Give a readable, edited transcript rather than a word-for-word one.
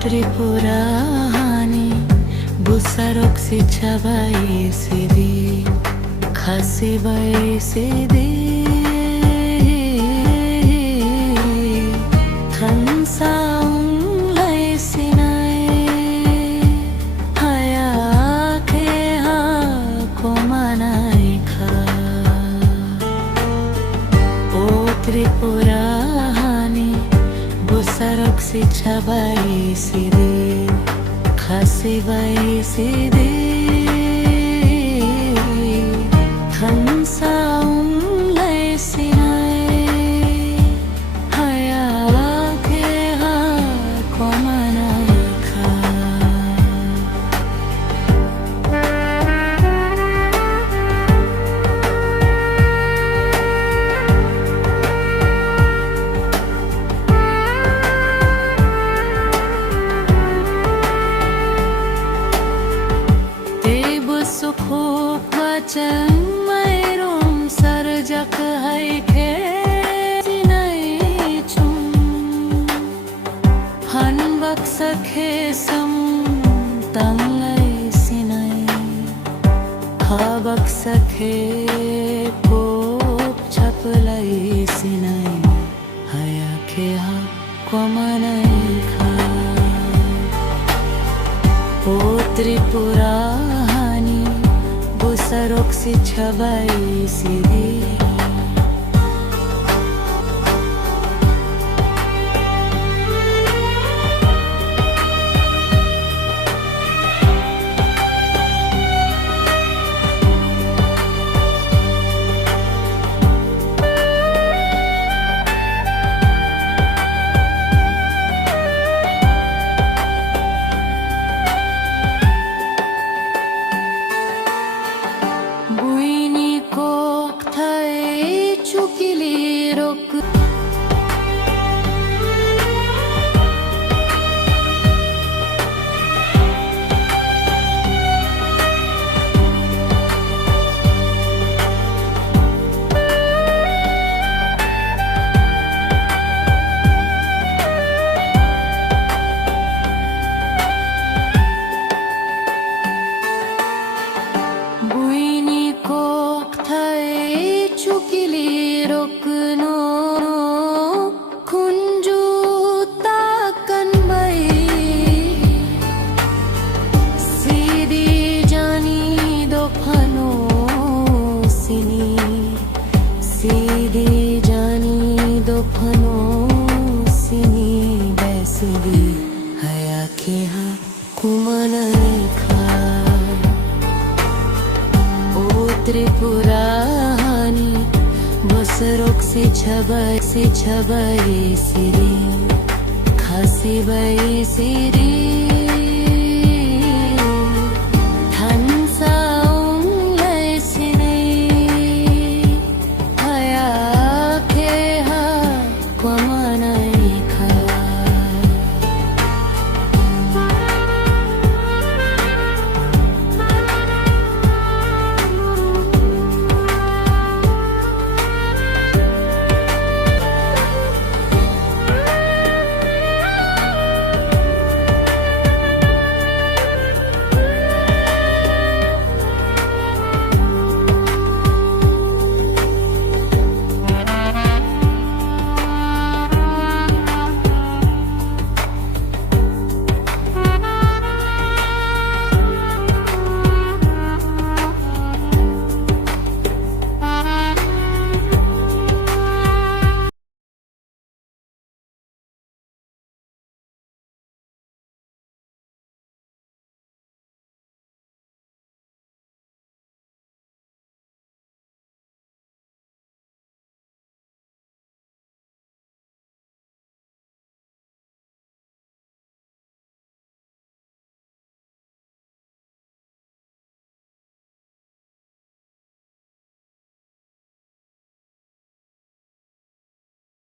Tripurani Busarok si chabai sidi Khasi bai sidi Than saung lai sinai Haya ke ha ko manai kha O Tripurani Busarok si chabai sidi Khasi bai sidi Than saung lai sinai Haya ke ha ko manai kha Sukuk wajang mayrum sarjak hai ke sinai chung Han bak sakhe sam tang lai sinai Ha bak sakhe pop chap lai sinai Haya ke ha ko manai kha O Tripurani Busarok si chabai sidi Sidi jani do phano sini besidi haya ke ha kumanai kha O Tripurani Busarok si chabai siri Khasi bai siri